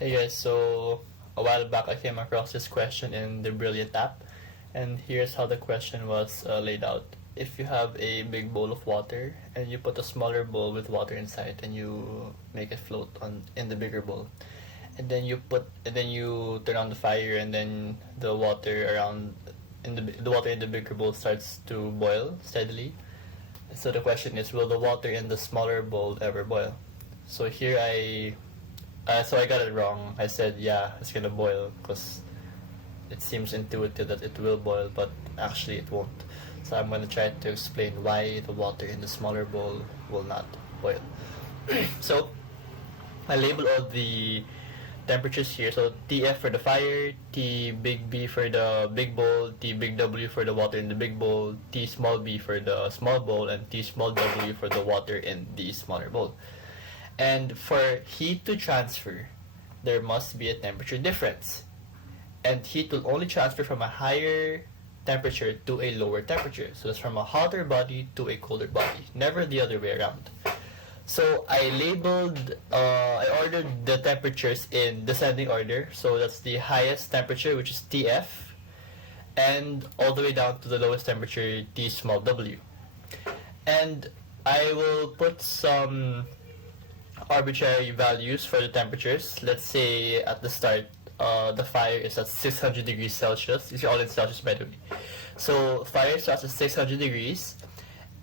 Hey guys, so a while back I came across this question in the Brilliant app, and here's how the question was laid out. If you have a big bowl of water and you put a smaller bowl with water inside and you make it float on in the bigger bowl, and then you turn on the fire and then the water around in the water in the bigger bowl starts to boil steadily. So the question is, will the water in the smaller bowl ever boil? So I got it wrong. I said, yeah, it's gonna boil because it seems intuitive that it will boil, but actually it won't. So I'm gonna try to explain why the water in the smaller bowl will not boil. So I label all the temperatures here. So TF for the fire, T big B for the big bowl, T big W for the water in the big bowl, T small b for the small bowl, and T small w for the water in the smaller bowl. And for heat to transfer, there must be a temperature difference. And heat will only transfer from a higher temperature to a lower temperature. So it's from a hotter body to a colder body, never the other way around. So I ordered the temperatures in descending order. So that's the highest temperature, which is TF, and all the way down to the lowest temperature, T small w. And I will put some arbitrary values for the temperatures. Let's say at the start, the fire is at 600 degrees Celsius. These are all in Celsius, by the way. So fire starts at 600 degrees,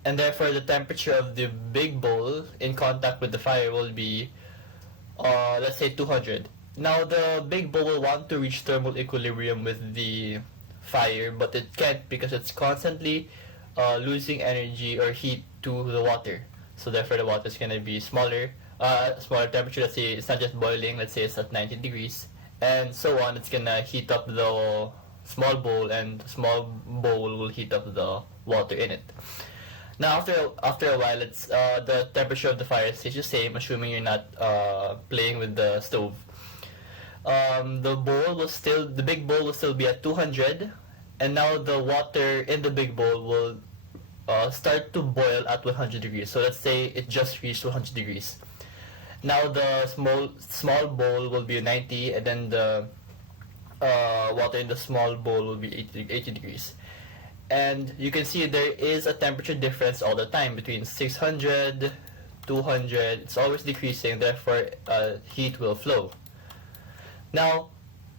and therefore the temperature of the big bowl in contact with the fire will be, let's say 200. Now the big bowl will want to reach thermal equilibrium with the fire, but it can't because it's constantly losing energy or heat to the water. So therefore the water is going to be smaller temperature. Let's say it's not just boiling, let's say it's at 19 degrees, and so on. It's gonna heat up the small bowl, and the small bowl will heat up the water in it. Now after a while, it's the temperature of the fire stays the same, assuming you're not playing with the stove. The big bowl will still be at 200, and now the water in the big bowl will start to boil at 100 degrees. So let's say it just reached 100 degrees. Now the small bowl will be 90, and then the water in the small bowl will be 80 degrees. And you can see there is a temperature difference all the time between 600, 200. It's always decreasing, therefore heat will flow. Now,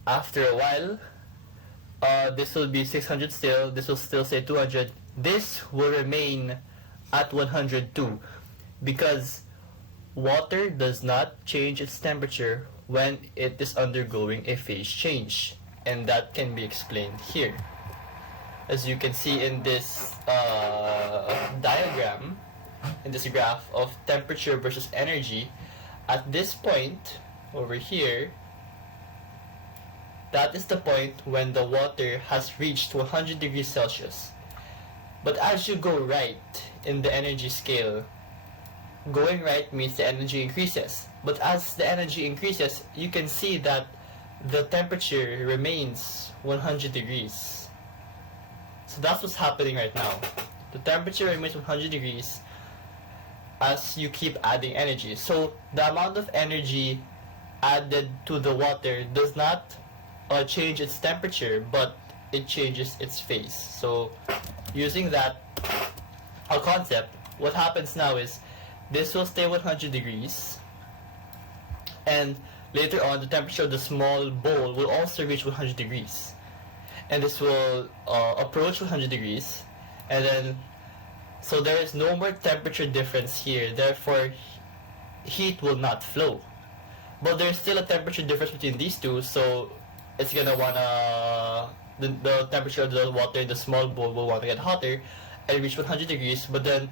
after a while, this will be 600 still. This will still say 200. This will remain at 102 because water does not change its temperature when it is undergoing a phase change, and that can be explained here. As you can see in this diagram, in this graph of temperature versus energy, at this point over here, that is the point when the water has reached 100 degrees Celsius. But as you go right in the energy scale, going right means the energy increases. But as the energy increases, you can see that the temperature remains 100 degrees. So that's what's happening right now. The temperature remains 100 degrees as you keep adding energy. So the amount of energy added to the water does not change its temperature, but it changes its phase. So using that concept, what happens now is this will stay 100 degrees, and later on the temperature of the small bowl will also reach 100 degrees, and this will approach 100 degrees, and then so there is no more temperature difference here, therefore heat will not flow. But there's still a temperature difference between these two, so it's gonna wanna the temperature of the water in the small bowl will want to get hotter and reach 100 degrees, but then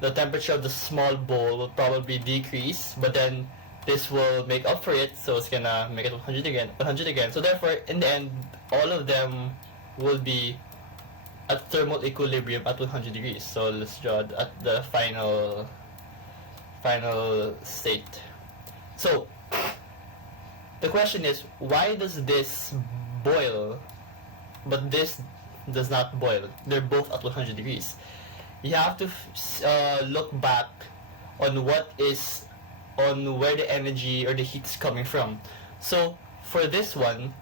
the temperature of the small bowl will probably decrease, but then this will make up for it, so it's gonna make it 100 again. So therefore, in the end, all of them will be at thermal equilibrium at 100 degrees. So let's draw at the final state. So the question is, why does this boil, but this does not boil? They're both at 100 degrees. You have to look back on where the energy or the heat is coming from. So for this one,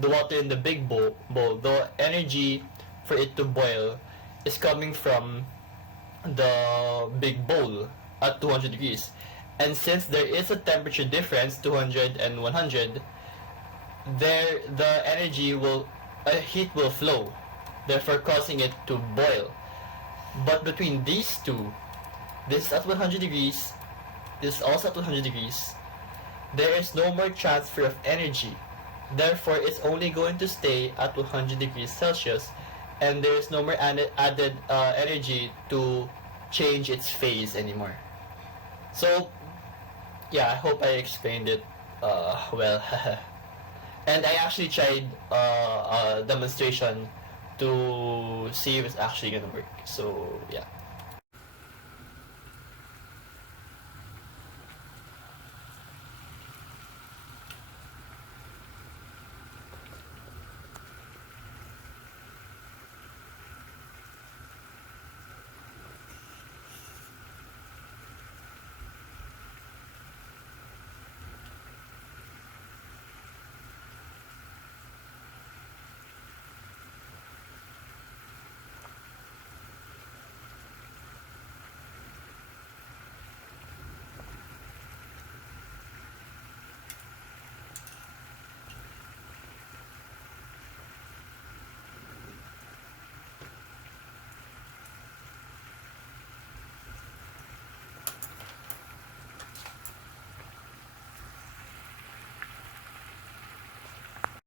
the water in the big bowl, the energy for it to boil is coming from the big bowl at 200 degrees. And since there is a temperature difference, 200 and 100, there the energy will, heat will flow, therefore causing it to boil. But between these two, this is at 100 degrees, this is also at 100 degrees, there is no more transfer of energy. Therefore, it's only going to stay at 100 degrees Celsius, and there is no more added energy to change its phase anymore. So, yeah, I hope I explained it well. And I actually tried a demonstration to see if it's actually gonna work. So, yeah.